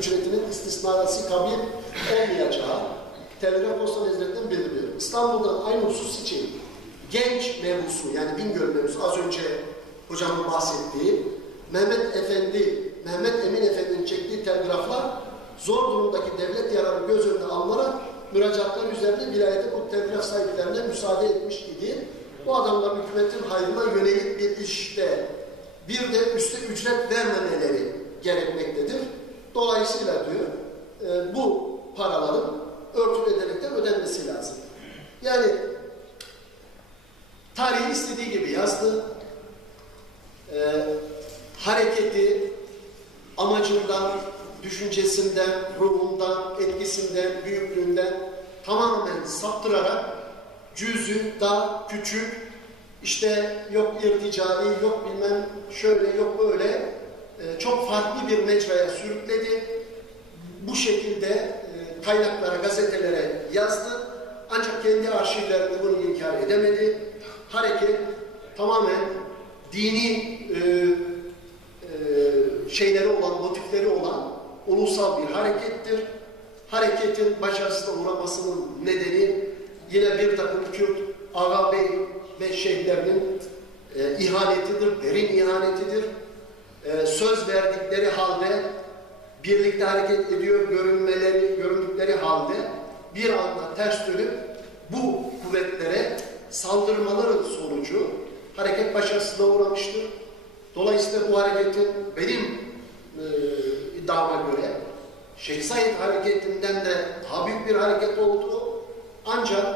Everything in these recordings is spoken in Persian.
ücretinin istisnası kabul olmayacağı Telgraf Posta Nezireti'nden bildiriliyor. İstanbul'da aynı husus için genç mebusu, yani Bingöl mebusu, az önce hocamın bahsettiği Mehmet Emin Efendi'nin çektiği telgraflar zor durumdaki devlet yararı göz önüne alınarak müracaatlar üzerine vilayete bu telgraf sahiplerine müsaade etmiş idi. Bu adamlar hükümetin hayrına yönelik bir işte bir de üstü ücret vermemeleri gerekmektedir. Dolayısıyla diyor bu paraların örtülü ederekten ödenmesi lazım. Yani tarihi istediği gibi yazdı. Hareketi amacından, düşüncesinden, ruhundan, etkisinden, büyüklüğünden tamamen saptırarak cüzü, daha küçük, işte yok irticai, yok bilmem şöyle, yok böyle çok farklı bir mecraya sürükledi. Bu şekilde kaynaklara, gazetelere yazdı. Ancak kendi arşivlerinde bunu inkar edemedi. Hareket tamamen dini şeyleri olan, motifleri olan ulusal bir harekettir. Hareketin başarısına uğramasının nedeni yine bir takım Kürt ağa bey ve şeyhlerinin ihanetidir, derin ihanetidir. Söz verdikleri halde birlikte hareket ediyor göründükleri halde bir anda ters dönüp bu kuvvetlere saldırmaların sonucu hareket başarısına uğramıştır. Dolayısıyla bu hareketin benim iddiama göre Şeyh Said hareketinden de daha büyük bir hareket oldu. Ancak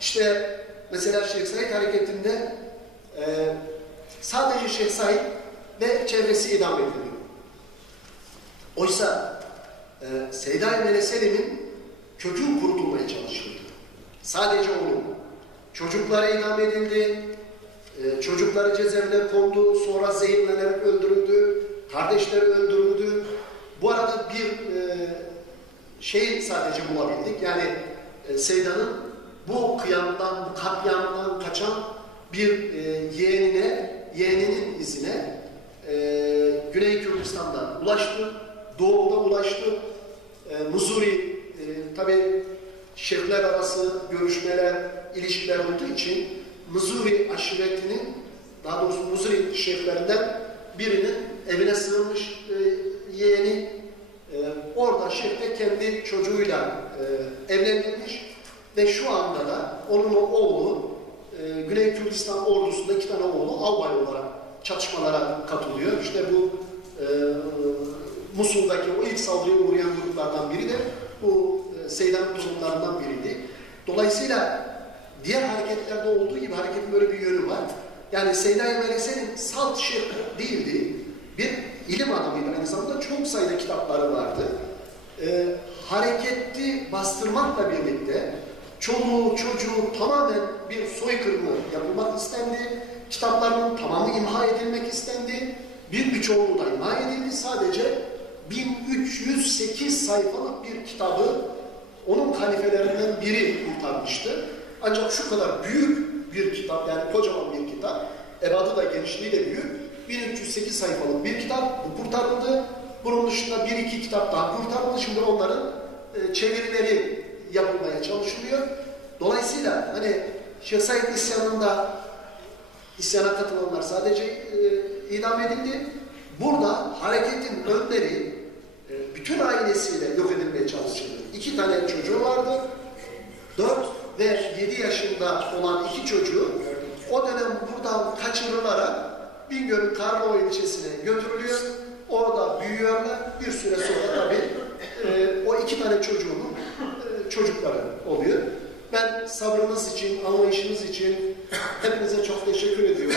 işte mesela Şeyh Said hareketinde sadece Şeyh Said ve çevresi idam ediliyor. Oysa Seyda-i Meleselim'in kökü kurutulmaya çalışıldı. Sadece onun. Çocuklara idam edildi, çocukları cezaevine kondu, sonra zehirlenerek öldürüldü, kardeşleri öldürüldü. Bu arada bir şey sadece bulabildik. Yani Seyda'nın bu kıyamdan, bu katliamdan kaçan bir yeğeninin izine Güney Kürdistan'da ulaştı, doğuda ulaştı. Muzuri, tabi şefler arası görüşmeler, ilişkiler olduğu için Muzuri aşiretinin, daha doğrusu Muzuri şeflerinden birinin evine sığınmış yeğeni, orada şefte kendi çocuğuyla evlendirmiş ve şu anda da onun oğlu Güney Kürdistan ordusunda 2 tane oğlu albay olarak çatışmalara katılıyor. İşte bu Musul'daki o ilk saldırıya uğrayan gruplardan biri de bu Seyda'nın torunlarından biriydi. Dolayısıyla diğer hareketlerde olduğu gibi hareketin böyle bir yönü var. Yani Seyda-i Melese'nin salt şeyh değildi. Bir ilim adamıydı. Aynı zamanda çok sayıda kitapları vardı. Hareketi bastırmakla birlikte çoluğu, çocuğu tamamen bir soykırımı yapılmak istendi. Kitaplarının tamamı imha edilmek istendi. Bir çoğunluğu da imha edildi. Sadece 1308 sayfalık bir kitabı onun halifelerinden biri kurtarmıştı. Ancak şu kadar büyük bir kitap, yani kocaman bir kitap, ebadı da genişliği de büyük, 1308 sayfalık bir kitap bu kurtarıldı. Bunun dışında 1-2 kitap daha kurtarıldı. Şimdi onların çevirileri yapılmaya çalışılıyor. Dolayısıyla hani Şeyh Said isyana katılanlar sadece idam edildi. Burada hareketin önderi bütün ailesiyle yok edilmeye çalışıldı. 2 tane çocuğu vardı. 4 ve 7 yaşında olan 2 çocuğu o dönem buradan kaçırılarak Bingöl'ün Karlova ilçesine götürülüyor. Orada büyüyorlar. Bir süre sonra tabii o 2 tane çocuğunun çocukları oluyor. Ben sabrınız için, anlayışınız için hepinize çok teşekkür ediyorum.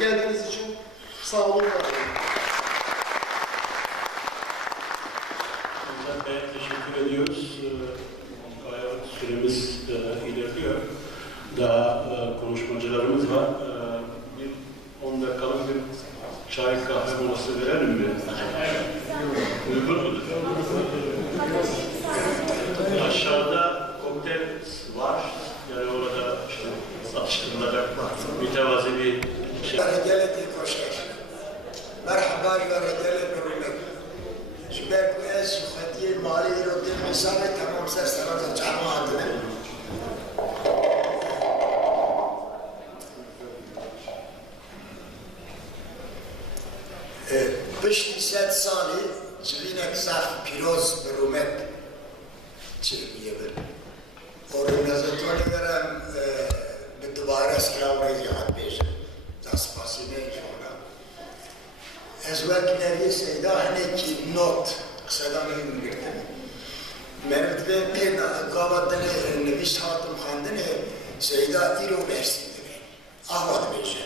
Geldiğiniz için sağ olun. Teşekkür ediyoruz. Süremiz ilerliyor. Daha konuşmacılarımız var. Bir 10 dakikalık bir çay kahve molası verelim mi? Uygun mudur? Aşağıda kokteyl var. Yani orada satışlarında mütevazi bir şey. رجالة الكشاش مرحبا يا رجال الرجال شباب از خودی مالی رو دل مثال تمام سر سرات جماعت نه پشتی 100 سالی جوینک صف پیروز برومت چرمیه بر اور نزدونی برم به دوباره سلام رای زیاد بیشم دست پاسی نیشونا از وقت نوی سیدا هنه کی نوت قصدا نیم گرتن مرد به پیدا قابط نویس حاتم خواندنه سیدا ایرو برسیم دنه آباد بیشم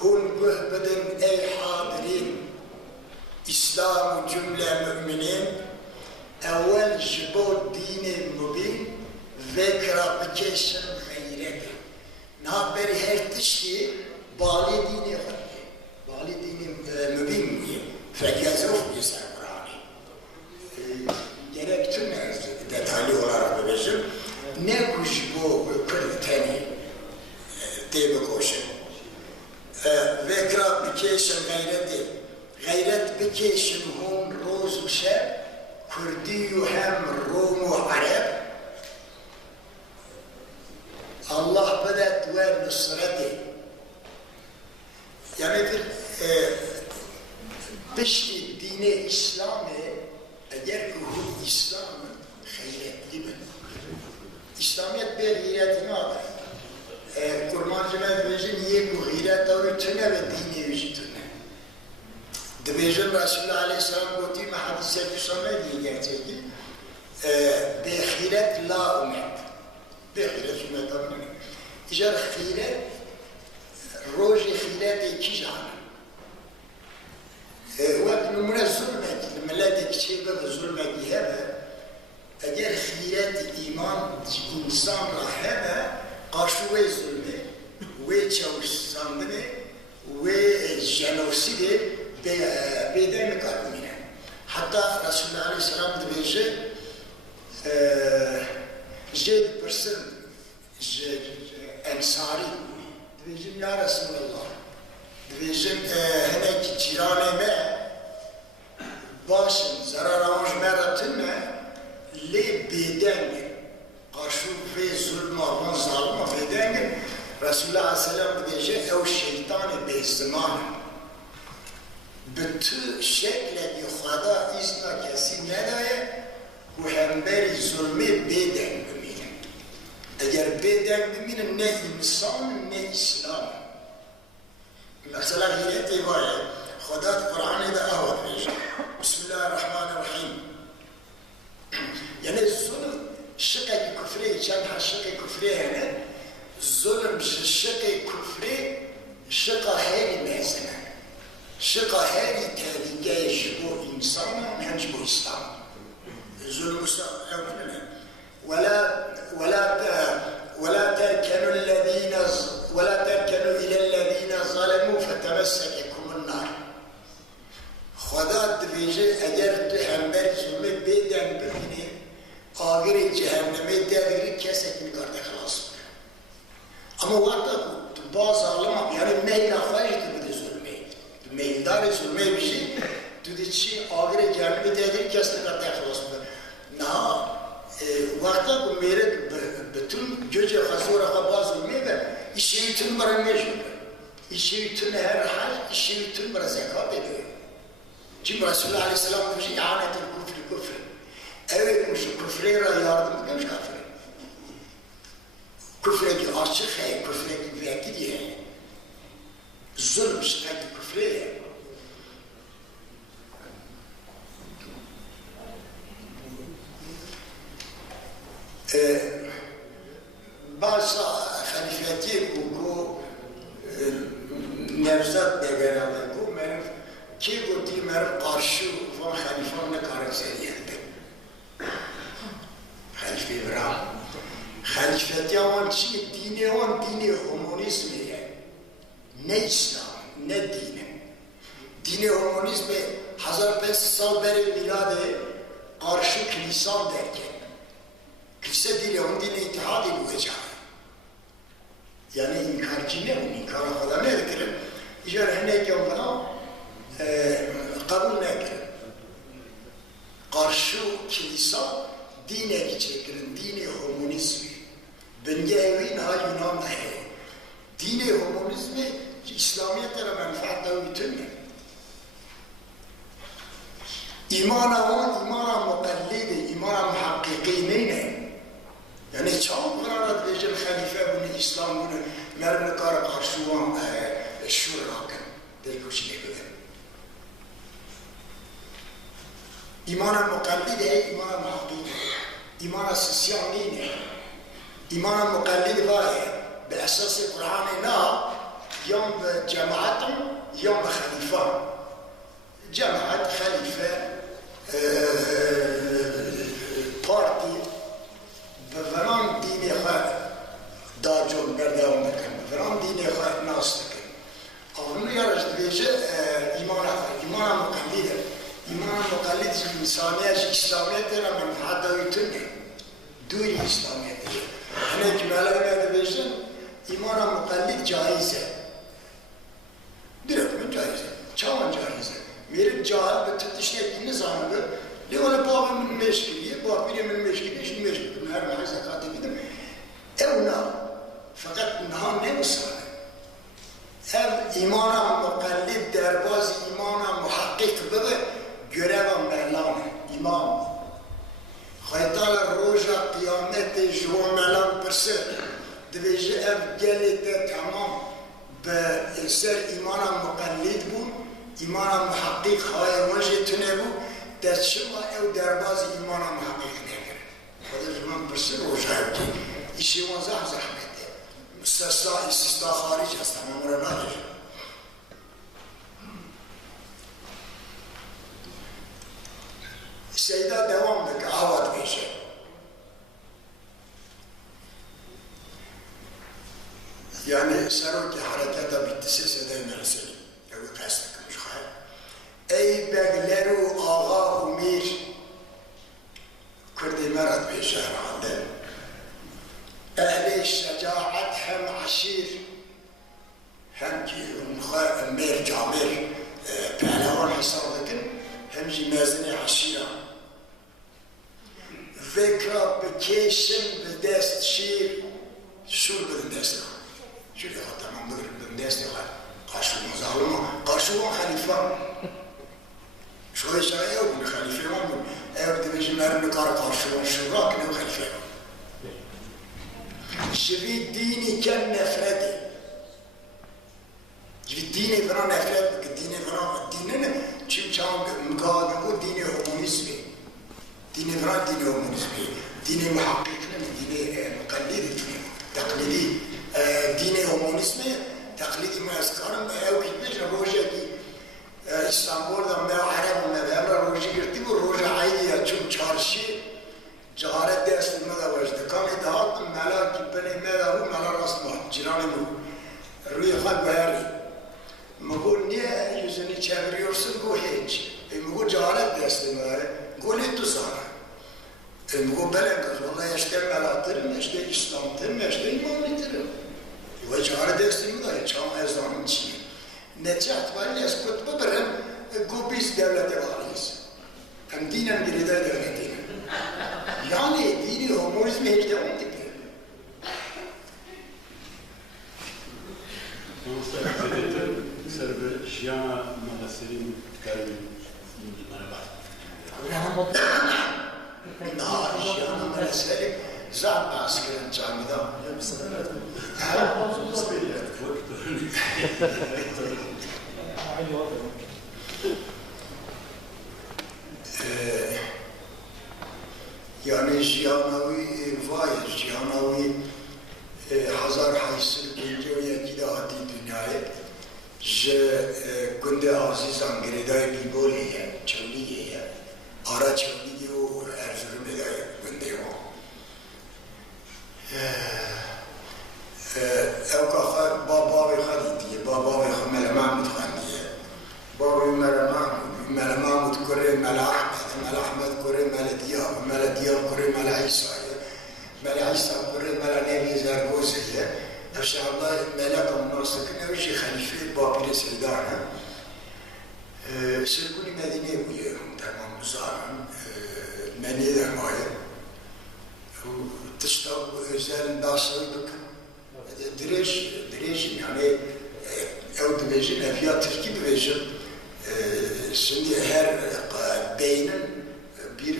هون به بدن ای حاضرین اسلام و جمله مؤمنین اول جبود دین مبین وکرا بکشن غیرت نه بری هر تشکی بالی دین خودی بالی دین مبین میه فکیازوف بیسر قرآنی gerek tüm detaylı olarak bebişim ne kuş bu kırteni diye koşun vekra bikeşin gayreti gayret bikeşin hum rozu şer Kürdiyu hem Rumu Arap Allah bedet ve nusreti yani bir pişti dini İslam'ı eğer ki hu İslam'ı hayretli mi? İslamiyet bir hayretini alır. Kurmancı medveci niye bu hayret davutuna ve dini vücuduna? Dibêjin Resulullah Aleyhisselam gotiye me hadîse Hüsame diye gerçekti. Bêxiret la umet. Bêxiret ümmet amine. İjar xiret, rojê xiretê kî jane. Wek numune zulmek, milletê kiçik ve zulmekî hebe, eger xiret iman insan ra hebe, qarşı wê zulmê, wê çavuşsandinê, wê jenosidê beden mi kalbine? Hatta Resulullah Aleyhisselam dibêje jê dipirsin ensarî dibêjin ya Resulallah dibêjin hinek cîranê me başin zarara ji me re tune lê bêdengin qarşî vê zulma van zalima bêdengin Resulullah Aleyhisselam dibêje ew şeytanê bêzimanin bütün şekle yukarıda izna kesin ne daye bu hemberi zulmü beden biminin. Eğer beden biminin ne insan ne İslam. Mesela hiyeti var ya, Xudat Kur'an'ı da ahvat verir. Bismillahirrahmanirrahim. Yani zulüm şıkkı küfre, çemha şıkkı küfre yani zulüm şıkkı küfre, şıkkı heri mezene. Şıkka her tehlikeye bu insanın hem bu İslam. Zulmü evlenine. وَلَا تَرْكَنُوا إِلَى الَّذ۪ينَ ظَلَمُوا فَتَمَسَّكَكُمُ النَّارِ Xuda dibêje eger tu hember zulmü bêden bibînî agirê cehennemê dergirî kesekî karde xelas bike. Ama wekta tu baz zalima yani meyla xwe jî tu bide zulmê. Tu meyldarê zulmê bişî tu diçî agirê cehennemê dergirî kes karde xelas bike. Niha wekta ku mêrek bütün göce xezora xwe baz zulmê be îşê tune bira mêj bike. İşê tune her hal, işê tune bira zekat ediyor. Çünkü Resulullah Aleyhisselam demiş, ihanetil küfrü küfrü. Evet, küfre yardım demiş kafire. Küfre ki açık hay, küfre ki vekil diye. Zulüm şiddetli küfre. Bazı halifeti hukuku nevzat degenelde ku benim ki goти mer karşı van halifan ne karakteriydi. Halife bra. Halifeti avan çi dini avan dini komünizmi ne İslam ne dini. Dini komünizmi 1500 sal beri milade karşı kilisan derken kilise dili onun dini ittihadi bulacak. Yani inkarcı ne bu? İnkara falan ne edelim? İşte ne ki onlara kabul ne edelim? قرشو کلیسا دینه که چکرن دین هومونیسمی بنگهوین ها یونان نهه دین هومونیسمی اسلامیت را منفعت داویتونه ایمان آن ایمان مقلد ایمان محققی نینه یعنی چون قرارت بیجن خلیفه بونه اسلام بونه مرمن کار قرشوان شور راکن دیکوش نگوده ایمان مقلد ایمان محققی ایمان سیسیان نینه ایمان مقلد وایه به اساس قرآن نا یا به جماعتم یا به خلیفه جماعت خلیفه پارتی به فران دین خود داجون بردهون بکن به فران دین خود ناس بکن اونو یارش دویجه ایمان مقلده ایمان مقلد انسانیش اسلامیت را منفعت داویتونه دوری اسلامیت هنه جمعه دویجه ایمان مقلد جایزه direkt mi caize? Çaman caize. Merim cahil ve tütüşlek nizamı ne öyle babamın meşgiliye, babamın meşgiliye, şimdi meşgiliye. Her mali zekatı gidim. Evna. Fakat naham ne musane? Ev imana mukallid derbaz, imana muhakkik bebe görevem melan, imam. Haytala roja kıyamete jûn melan pırsı. Dveci ev gelite tamam. به سر ایمان مقلد بود ایمان محقق های وجه تونه بود دست شما او درباز ایمان محقق نگره خودش من برسر و جایب که ایشی وانزه زحمته استثناء خارج هست همه را نداره سیده دوام بکه آواد بیشه yani seroki harekata bittisi sedey meraseli. Evi kastıkmış hayal. Ey begleru ağa umir kurdi merat bir şehir halde. Ehli şecaat hem aşir hem ki mer camir pehlevan hesabıdın hem cimezini aşira. Vekra bekeşim be dest şir şur bedin dest شو اللي خاطر من ضرب بالناس اللي قاشوا مظالمه قاشوا خليفه شويه شويه ومن خليفه ومن ابدا بيجي مرن كار قاشوا شو راك نو خليفه شبي ديني كان نفرتي جبي ديني فرا نفرت ديني فرا ديننا تشم تشام مقال نقول ديني هومونيسمي ديني فرا ديني هومونيسمي ديني محقق ديني مقلد تقليدي دین هومونیسم تقلیدی ما اسکارم او کی پیش روزه کی استانبول دم به عرب و به روزی گرتی و روز عیدی چون چارشی جهارت دست مدا وجد کام دهات ملا کی بنی مدا رو ملا راست ما جیرانی مو روی خود بیاری مگو نیه yüzünü çeviriyorsun go hiç مگو جهارت دست مدا گولی تو ساره مگو بلنگز والله اشته ملاترم اشته اسلامترم اشته ایمانیترم و جهار دستیم داره چام ازانم چیه نجات ولی از کتبه برم گو بیز دولت والیست هم دینم گریده دولتیم yani dini homonizmi hiç devam ediyor. Serbe Şiyana Malaserin Kalbin Şiyana Malaserin zaten askerin camide. Yani Cihanavi vay, Cihanavi Hazar Haysır Gence ve Yekide Hati Dünyaya Je Günde Azizan Giridaya Biboliye, Çevliye Ara Çevliye o Erzurum'da Günde o Evka Babavi Khaditiye, Babavi Khmele Mahmud Khandiye Babavi Mele Mahmud Kure Mele Ahmed Kure Mele Diyab Kure Mele İsa'ya Mele İsa Kure Mele Nevi Zergoziye İnşallah Melekam Nasık'ın evci Halife Babile Seydana Sırkuni Medine'ye buyuyorum tamam زانن منی دمایه و تشتاق özel dasayı bakın direş yani ev division evya Türkiye division şimdi her beynin bir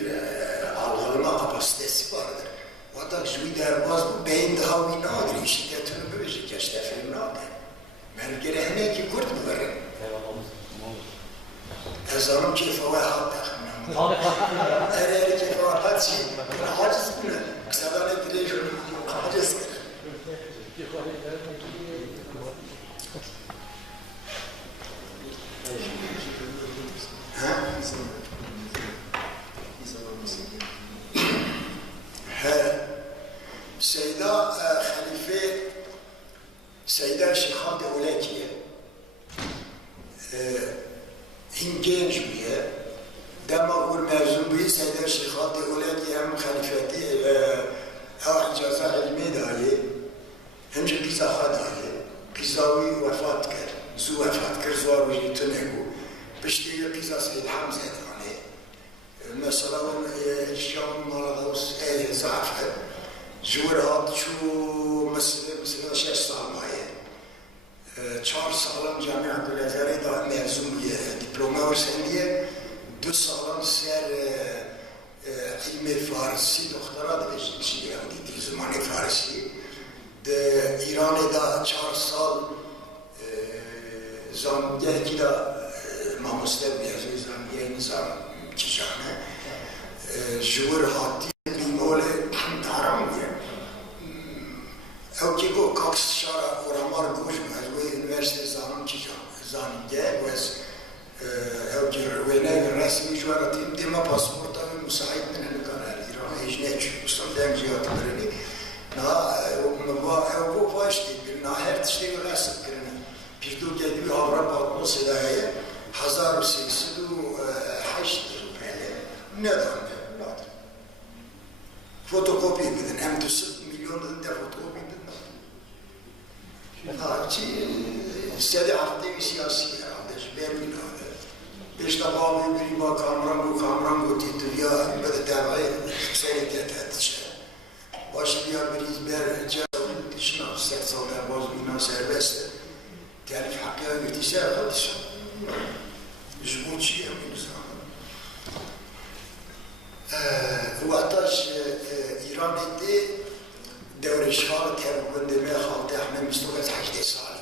algılama kapasitesi vardır. O da şu derbaz bu beyin daha vinadır. İşiddetini böyle keşte filmnadır. Ben gerehne ki kurt mu verim? Ezanım keyfe ve hatta. Eğer keyfe ve hatta şey, aciz bunu. Kısa da ne direş aciz. Seyda Halife Seyda Şihat Devletiye Hingenç biye Demağur mezun biye Seyda Şihat Devletiye hem halifeti icaza ilmi dahi hem de pizaha dahi pizavi vefat kar zu vefat kar zuar vecitun egu piştiye piza Seyyid Hamza yani mesela Şam Maradavus zafet جورات شو مثل 6 سال مایه 4 سالم جامعه الازهر دا مezunیه دیپلم ورسندیه 2 سالم سر علم فارسی دکترا داشتم چیه دیدی زمان فارسی de ایران دا 4 سال زامگه کی دا ماموسته بیازی زامگه نظام کیشانه جورات بیموله دارم او که گو کاکس شارع اورامار گوش از وی üniversite zanım çiçan zanım gel ve او که وینه رسمی جوارتیم دیما پاسپورتا و مساعد من نکنه ایران هیچ نیچ بستم دیم زیاد برنی نه او گو پاش دیگر نه هر تشتی و رسم کرنی پیردو گلی به آورا باتمو صدایه 1308 روپیه ندارم fotokopi بدن هم 2 milyon da fotokopi بدن سری هفته سیاسی herhalde برمین هاده beş defa bir با کامران گوتی تویا بده دعوی سریعت هدشه başlıyor biriz ber cevap dışına 8 سال باز اینا serbest تعرف حقیقه گوتیشه خودشه جمعو چیه میزان وقتاش ایران etti devre şahı terbiye halde Ahmet Mustafa 8 سال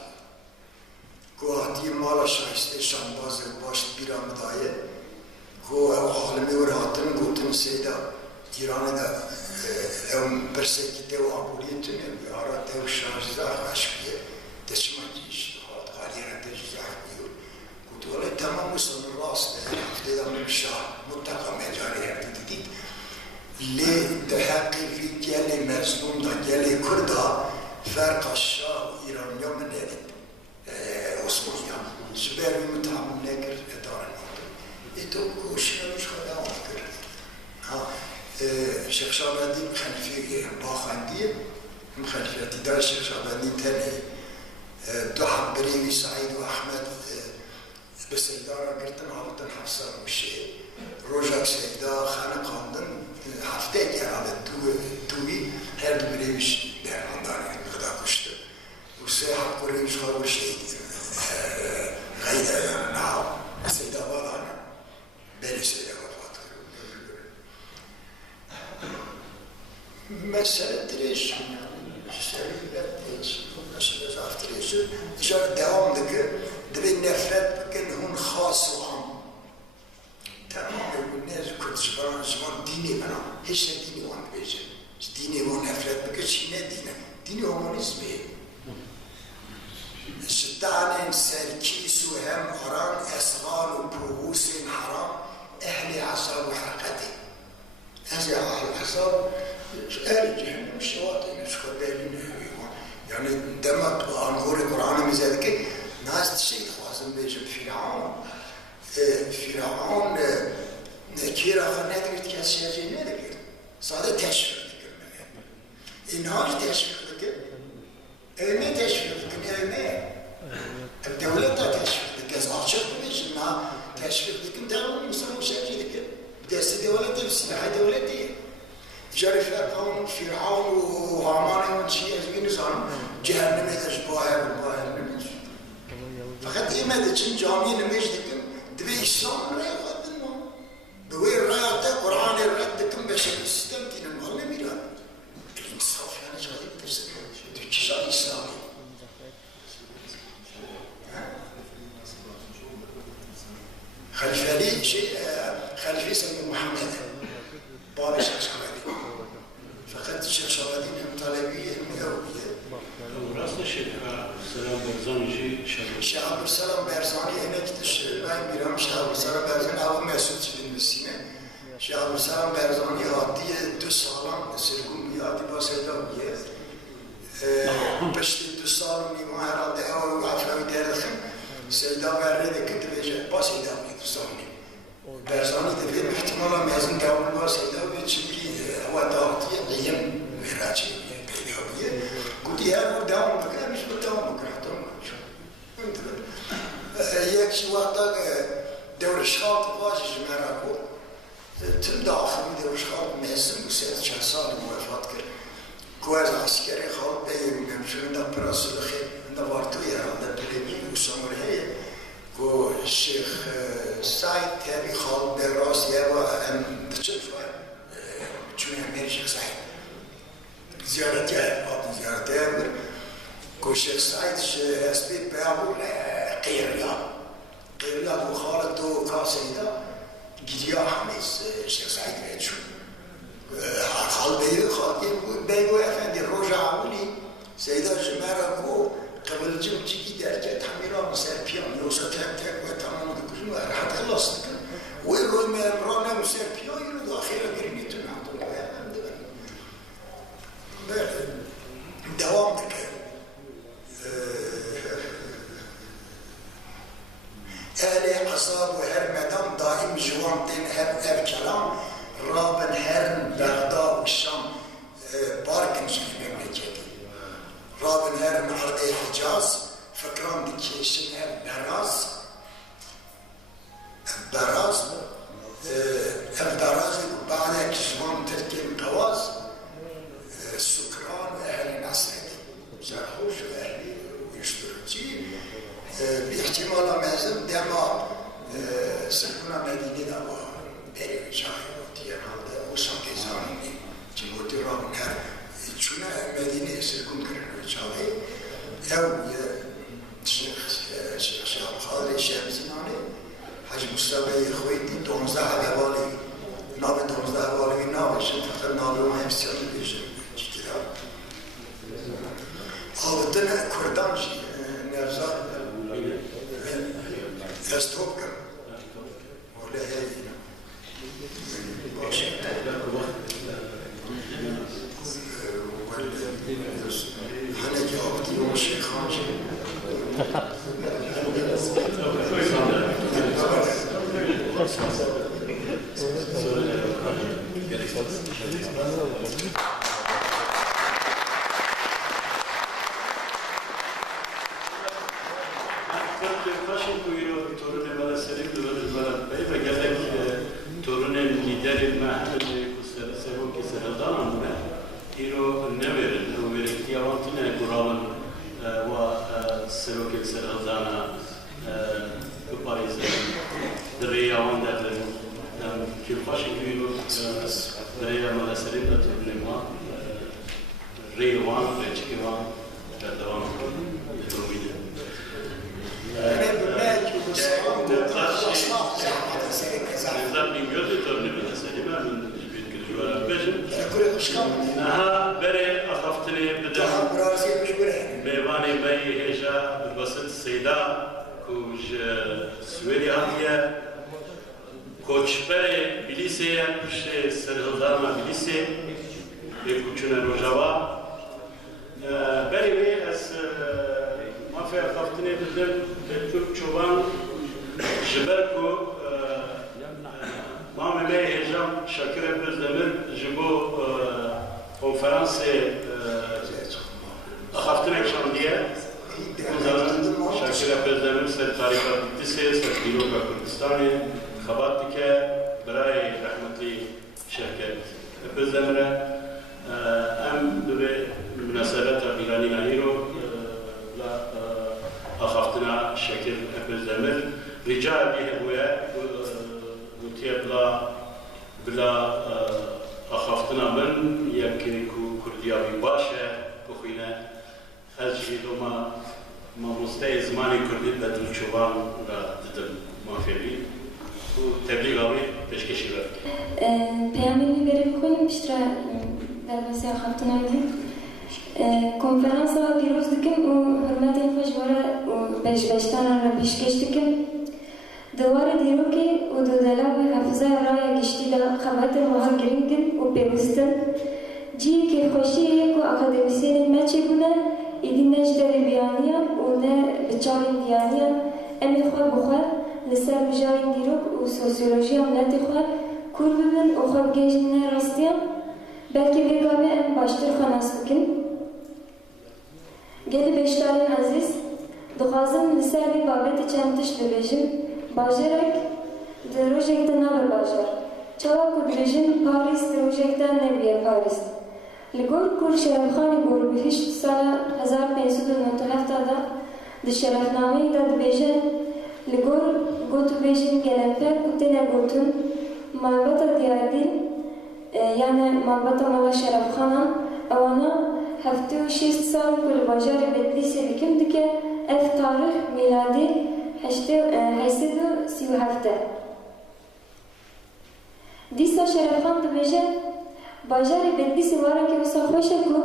گوهاتی مالا شایسته شانباز باش بیرام دایه گوه عالمی و راتن گوتن سیدا ایران دا اون برسکیده و آبولیتونه بیارده و شارجزار عشقیه دشمن جیش حالت غالیره دجزار بیو گوتو ولی تمام مسلم راست هفته دا ممشا متقا مجاری هرده دیدید لی ده حقی فی گل مظلوم دا گل کردا فرق الشاه و ایرانیا من ندید Osmanlı'ya süper bir mütehammül nedir edaren oldu. İto koşuyormuş kadar oldu. Şeyh Şahabettin Halife Bağhandiye Halifeti dar Şeyh Şahabettin tane dua Brevi Said ve Ahmet Beseydara girtin altın hafsa müşe Rojak Seyda Xanı kandın hafta herhalde tuvi her Brevi dermandan gıda kuştu. Bu seyh hakkı Brevi şarı şeydi. غير نعم سيدة وضعنا بين سيدة وفاة مسألة ليش مسألة عرفت ليش إشارة دوام ذكر دبي نفرت بكن هون خاص وعام تمام الناس كنت زمان ديني بنا هيش ديني وان بيجي ديني وان نفرت بكن شينا ديني هومانيزمي شدعن سركيس هم حرام أسغال وبروس حرام أهل عصر وحرقتي هذا عصر أهل جهنم الشواطئ نشكر بالين يعني دمت وأنظر القرآن مزادك ناس تشيء خوازم بيجب فرعون كيرا خنادرت كاسياجي ندرت صادة تشفر ذكر منها إنهاج تشفر ذكر أين تشفر ذكر أين الدولة تشفر ذكر أشهر بيجي إنها تشفر ذكر دعوة يسمى شاكي ذكر دست دولتی بسیار دولتی جاری فرعون و هامان و چی از این نظام جهنم ازش باهر نمیشه فقط ایمده چند جامعه نمیش دکم دوی اسلام رای خواهدن ما دوی رایات قرآن رد دکم بشکل سیستم تینم حال نمیرن انصاف یعنی جایی بدرسه دوی کشای اسلامی خلیفه علی خلیفه سید محمد باب شخصوادی فقط شخصوادی مطالبی می‌آویه. راست شیخ سلام برزانی شیخ عبدالسلام برزانی اینکتش من میرم شیخ عبدالسلام برزانی اول مسعود شدیم نسینه شیخ عبدالسلام برزانی عادی 2 سالان سرگون بیادی با سیدا بیه پشت 2 سال و نیمه herhalde o afravi derdخم سیدا ورده کت بیجه با سیدا بیه 2 سال نیم برزانی دفعه احتمالا میزن داون با سیدا بیه چونکی هوا داوتیه قیم وراجه پیدا بیه گویی هر وقت داون بکنه میشه داون بکنه یک وقتا دورشخات واجه جمعه کو تم داخلی دورشخات مهزم و 3 سال موفات کرد که از عسکری خواب بیرونم شده در پراسل خیلی نوارتوی هرانده پلیمی و ساموره که شیخ سعید تیبی خواب به راست یه و دچل فایم چون امیری شیخ سعید زیارتی های زیارتی های که شیخ سعید اسبی بیابون قیریا دو خالد دو کاسیده گیدیا همیز شیخ سعید رید شد خال بیگو افندی روژا عمولی سیدا جمعه کو قبل جم چیکی درجه تمیران سر پیان یوسا تک و تمام دکشون و راحت خلاص نکن و روی مهرانه و سر پیان رو دو آخیره گرینی تو نهدون دوام دکن اهل عصاب و هر مدام دائم جوان تین هر کلام رابن هرن بغداد و شام بارکن جنی مملکتی رابن هرن عرض حجاز فکران دکیشن هر براز براز بعد کشمان ترکیم قواز سکران و اهل نصرتی زرخوش و اهل یشترکی باحتمال مازم دما سكنا مدينة دوا بري جاي وديار هذا وسانتي زاني جمودي رابن هر شونا مدينة سكون كرنا جاي أو شيخ خالد الشامسيناني حاج مصطفى خويتي 12 حوالي نام 12 حوالي نام فقط نام ما يمسيون بيجي كده أودنا كردانجي نرزق استوكر ولا هي باش انا جاوبت يوم الشيخ خانجي Özdemre em dve münasebeta İrani Nahiro la axaftina şekil Özdemir rica bir huye gutiye bila axaftina min yekî ku Kurdiya wî baş e bixwîne ez jî doma mamosteyê zimanê Kurdî Bedrûl Çoban ra didim mafêvî û tebliğa wî pêşkêşî ver. Peyamên berê bixwînim piştre derbasîya axaftina wî konferansa pîroz dikim û hurmetên xwe ji were û beşdaran re pêşkêş dikim. Di warê dîrokê û di delavê hefzeya raya giştî de xebatên wiha giring in û pêwîst in. Ciyekê xweşiyê ku akademîsyenên me çêbûne, êdî ne ji derê biyaniyan û ne bi çavên biyaniyan em ê xwe bi xwe li ser mijarên dîrok û sosyolojiya miletê xwe kûr bibin û xwe bigêjîne rastiyan, belkî vê gavê em baştir xwe nas bikin. Gelê beşdarên ezîz, dixwazim li ser vê babetê çend tişt bibêjim. Bajarek di rojek de nabe bajar. Çawa ku dibêjin Parîs di rojek de nebiye Parîs. Li gor ku Şerefxanê Gorbihîşt sala 1597 da di şerefnameyê de dibêje li gor gotûbêjin gelenfer û têne gotin malbata Diyardîn yani malbata mala Şerefxanan ewana 76 sal ku li bajarê Bedlîsê dikim dike ev tarîx mîladî 837. Dîsa Şerefxan dibêje bajarê Bedlîsê warekî wisa xweş e ku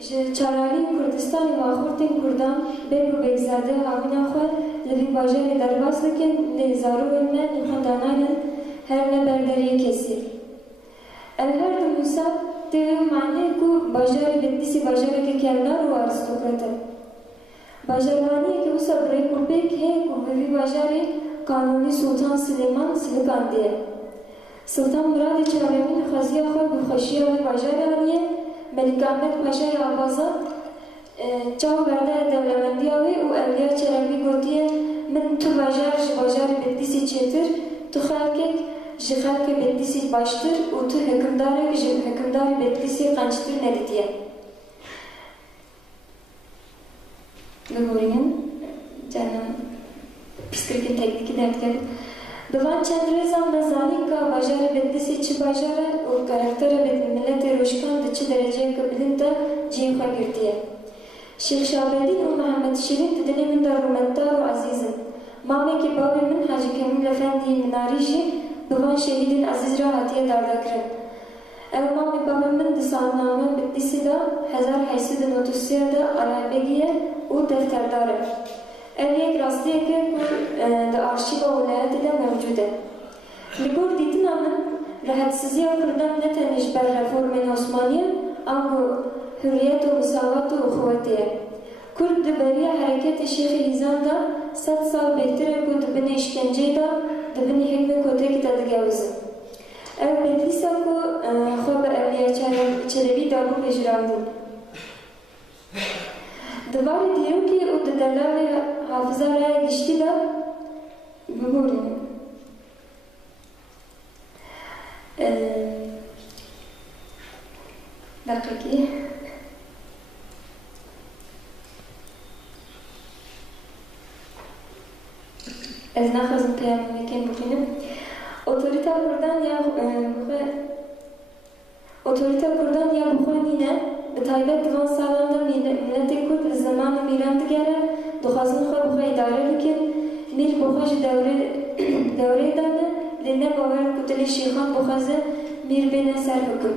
ji çaralî Kurdistanê Baxurtên Kurdan bêg û bêgzade havîna xwe li vî bajarê derbas dikin lê zarokên me nîxanda nanin her ne berderiyê kesî. Ev her du wisa tê wê manê ku bajarê Bedlîsê bajarekî kevnar û arîstokrat e. Bajarvaniyekî wisa birêk û pêk heye ku bi vî bajarê Kanûnî Sultan Silêman silikandiye. Sultan Muradê Çavemîn xweziya xwe bi xweşiya wê bajarê aniye, Melikahmed Paşayê Abazan çaw berde dewlemendiya wê û Ewliya Çelebi gotiye min tu bajar ji bajarê Bedlîsê çêtir, tu xelkek ji xelkê Bedlîsê baştir û tu hikimdarek ji hikimdarê Bedlîsê qençtir nedîtiye. Bigorînin canım pîskirkên teknîkî dertkevin. Bi van çend rêzan me zanîn ka bajarê Bedlîsê çi bajar e û karaktera miletê rojkan di çi dereceyeke bilind de ciyê xwe girtiye. Şêx Şahabedîn û Mihemmed Şîrîn di dilê min de rûmetdar û ezîz in. Mamekî bavê min Hacî Kemîl Efendî Minarî jî bi van şehîdên ezîz re hatiye dardakirin. Ev mamê bavê min di salname Bedlîsê de 1833 de alabegî û defterdar e. Ev yek rastiyek e ku di arşîva welayetê de mevcûd e. Li gor dîtina min rihetsîziya Kurdan ne tenê ji ber reformên Osmanî ango hürriyet û misawat û uxuwetê ye. Kurd di beriya hereketê Şêxê Hîzan da 100 sal bêhtir e ku di binê îşkenceyê de di binê hikmê kotekî de digewizin. Ev Bedlîsa ku xwe bi Ewliya Çelebî dabû pêjirandin. Di varê dîrokê û di delavê hafıza raya giştî de bigorînin. Deqekî. Ez naxwazim peyamekên bixwînim. Otorîta Kurdan ya bixwe nîne bi taybet di van salan de miletê Kurd li zimanê mîran digere dixwazin xwe bi xwe îdare bikin, mîr bi xwe ji dewrê de ne lê ne bawer ku dilê şêxan bixweze mîr bêne ser hikim.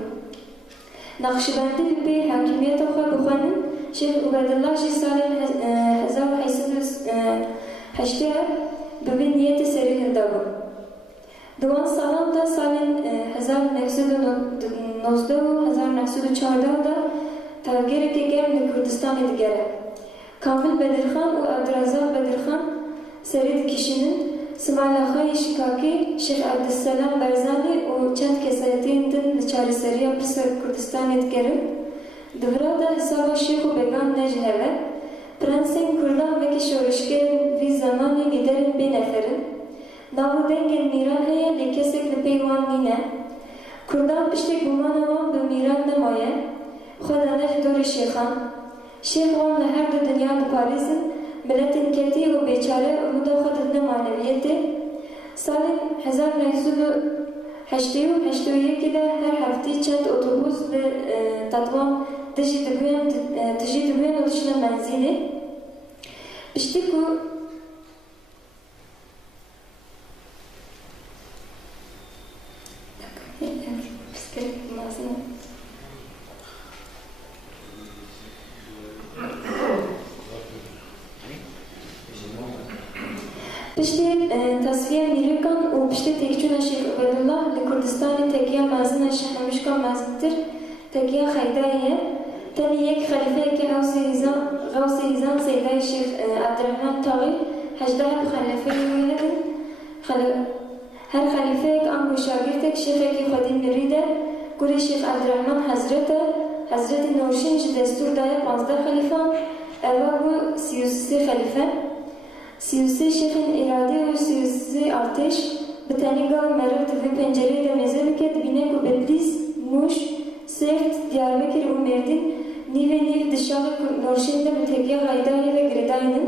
Naqşibendî bi pê hakîmiyeta xwe bixwenin, Şêx Ubedullah jî salên 1880 bi vê niyetê serî hilda bû. Di wan salan de salên 1919 û 1914 de tevgerekê germ li Kurdistanê digere. Kamil Bedirxan û Abdurezaq Bedirxan serê dikişînin, İsmail Axayê Şikakî, Şêx Abdüsselam Berzanî û çend kesayetên din li çareseriya pirsa Kurdistanê digerin. Di vira de hesaba şêx û began ne ji heve, prensên Kurdan vekî şoreşgerên vî zamanê lîderên bê neferin. Nav û dengên mîran heye lê kesek li pey wan nîne. Kurdan piştek guman avan bi miran nemaye, Xweda nef dorê şêxan. Şêx wan li her du dinya diparêzin, milletên ketî û bêçare umuda xwe didine maneviyetê. Salên 1981 de her heftê çend otobûs bi Tetwan dijî dibuyan û diçine menzîlê. Piştî ku Piştî tasfiye mîrêkan û piştî têkçûna Şêx Ubedullah li Kurdistanê tekiya mezin a Şêx Hemişka mezintir, tekiya Xeydayê ye. Tenê yek xelîfeyeke Gawsê Hîzan Seydayê Şêx Abdirehman Taxî, 18 xelîfeyê wê hebin. Her xelîfeyek an ku şagirtek şêxekî xwedî mirî de, gurê Şêx Abdirehman Hezret e, Hezretê Nûrşîn ji destûr daye 15 xelîfan, eva bû 33 xelîfe. 33 şêxên îradî û 33 artêş bi tenê gav meriv di vê pencereyê de mêze bike dibîne ku Bedlîs, Mûş, Sêrt, Diyarbekir û Mêrdîn nîvê nîv di şaxê Nûrşîn de bi tekiya Xeydayê ve girêdayînin.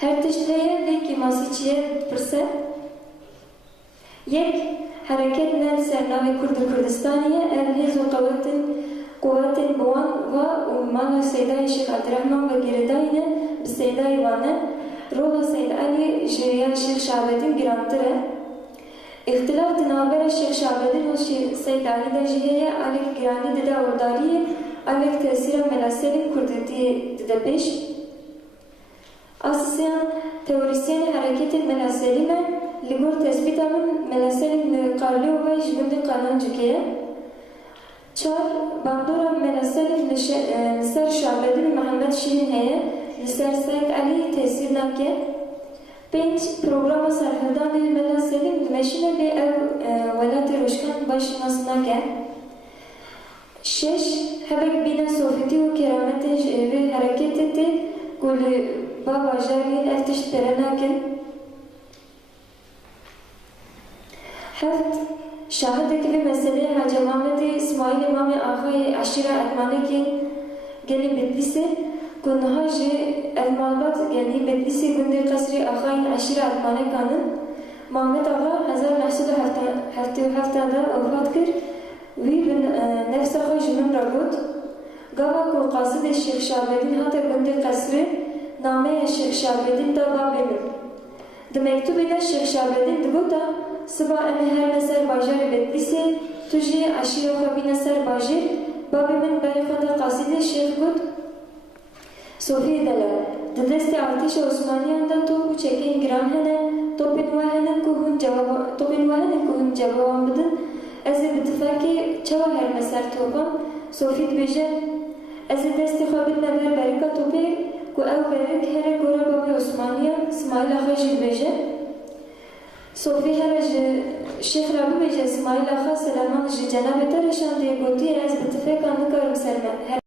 Her tişt heye vê kîmasîçiye dipirse. Yek hereket nel sernavê Kurd û Kurdistanê ye, ev hêz û quwetên bi wan va û mala Seydayê Şêx Abdirehman ve girêdayî ne bi Seydayê wan e. Rola Seyd Alî ji ya Şêx Şabedîn girantir e. İxtilaf di navbera Şêx Şabedîn û Seyd Alî de jî heye, alek giranî dide ordariyê, alek tesîra melaselên Kurdîtiyê dide pêş. Asîsiyan teorîsyenê hereketên melaselî me, li gor tespîta min melaselên li Qarlî ve ji gundê Qalancikê ye. 4. Bandora melaselên li ser Şabedîn û Mehemmed Şîrîn heye, li ser Seyd Alî tesîr nake. 5. Programa serhildanê melaselên li meşîne bê ev welatê rojkan başnas nake. 6. Hevek bîna Sofîtî û kerametên ji vê hereketê tê ku li bajariyên ev tişt pere nakin. 7. Şahidekî vê meseleyê Hacı Mamedê İsmaîl Mamê Axayê Eşîra Etmanekê gelê Bedlîsê ku niha ji Elmalbat gelî Bedlîsê gundê qesrê Axayên Eşîra Etmanekanın Mamed Axa 1977 da wefat kir. Wî bi nefsa xwe ji min re got. Gava ku qasidê Şêx Şabedîn hate gundê qesrê, nameya Şêx Şabedîn da babê min. Di mektubê de Şêx Şabedîn digota Siba em her neser bajarê Bedlîsê, tu jî eşîra xwe bîne ser bajêr, babê min berê xwe de qasidê Şêx got. Sofî Dele, di destê artêşa Osmaniyan de top û çekên giran hene, topên we hene ku hûn cevaban bidin. Ez ê bi tifekê çawa herme ser topan, Sofî dibêje, ez ê destê xwe bidme ber berîka topê ku ew berîk here gora babê Osmaniyan, İsmaîl Axa jî dibêje. Sofî here ji Şêx re bibêje İsmaîl Axa Seleman ji cenabê te reşandiyê gotiye ez bi tifekan nikarim ser me.